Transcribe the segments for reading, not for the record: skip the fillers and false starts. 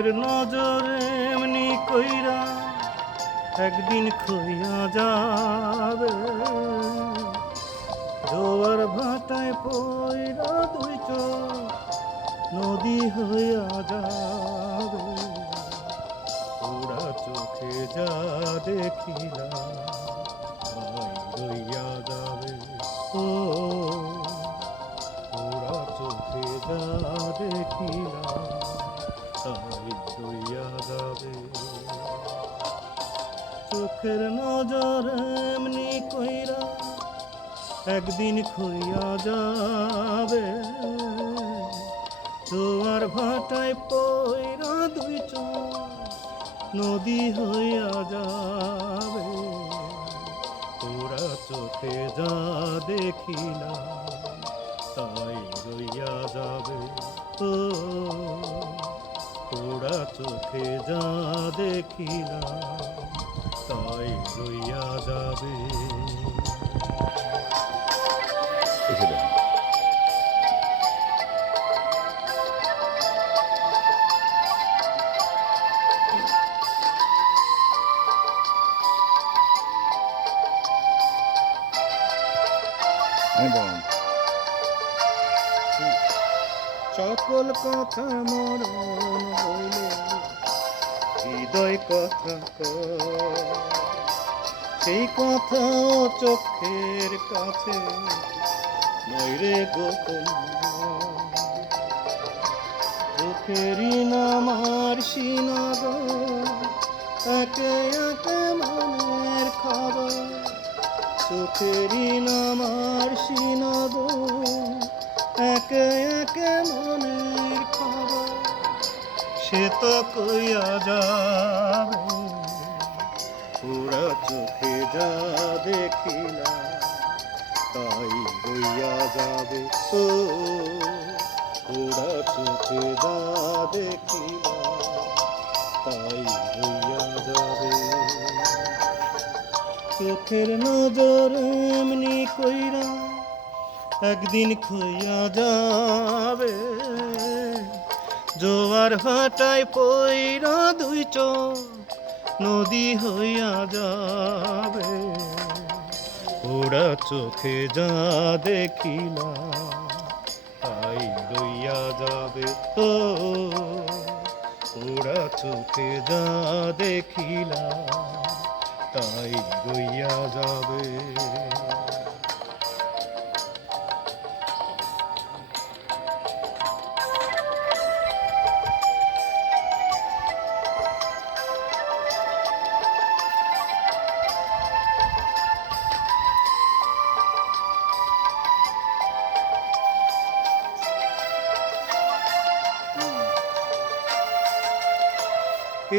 চোখের নজর এমনি কইরা একদিন খইয়া যাবে, জোয়ার ভাটায় পইরা দুই চোখ নদী হইয়া যাবে। ওরা চোখে যা দেখিলাম তাই রইয়া যাবে। ও ওরা চোখে যা দেখিলাম তাই রইয়া যাবে। চোখের নজর এমনি কইরা একদিন খইয়া যাবে, জোয়ার ভাটায় পইরা দুই চোখ নদী হইয়া যাবে। ওরা চোখে যা দেখিলাম তাই রইয়া যাবে। ও ওরা চোখে যা দেখিলাম তাই রইয়া যাবে। সকল কথা মরণ হইলে হৃদয় কথা কয়, সেই কথা চোখের কাছে নইরে গোপন। চোখেরই নামার সিনাগ একে একে মনের খবর, চোখেরই নামার সিনাগ একে একে মনের খবর। সে তো কইয়া যাবে, ওরা চোখে যা দেখিলাম তাই রইয়া যাবে। ও ওরা চোখে যা দেখিলাম তাই রইয়া যাবে। চোখের নজর এমনি কইরা একদিন খইয়া যাবে, জোয়ার ভাটায় পইরা দুই চোখ নদী হইয়া যাবে। ওরা চোখে যা দেখিলাম তাই রইয়া যাবে। ও ওরা চোখে যা দেখিলাম তাই রইয়া যাবে।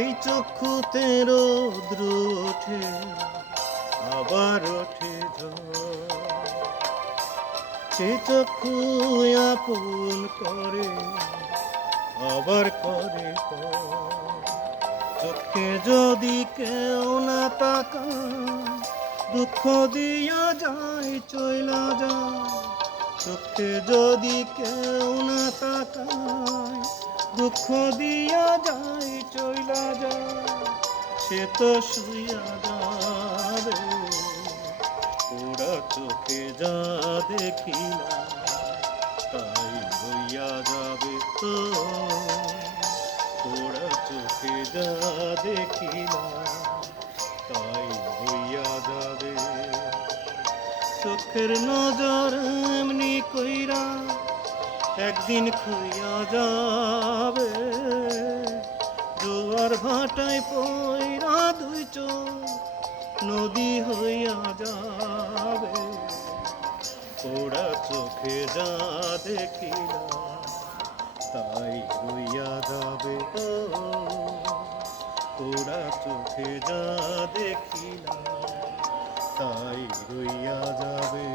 এই চক্ষুতে রৌদ্র ওঠে আবার ওঠে ঝড়, সেই চক্ষু আপন করে আবার করে পর। চোখে যদি কেউ না তাকায় দুঃখ দিয়া যায় চইলা যায়। চোখে যদি কেউ না তাকায় দুঃখ দিয়া যায় চইলা যায়। সে তো শুইয়া যাবে, ওরা চোখে যা দেখিলাম তাই রইয়া যাবে। তো ওরা চোখে যা দেখিলাম তাই রইয়া যাবে। চোখের নজর এমনি কইরা একদিন খইয়া যাবে, জোয়ার ভাটায় পইরা দুই চোখ নদী হইয়া যাবে। ওরা চোখে যা দেখিলাম তাই রইয়া যাবে। ও ওরা চোখে যা দেখিলাম তাই রইয়া যাবে।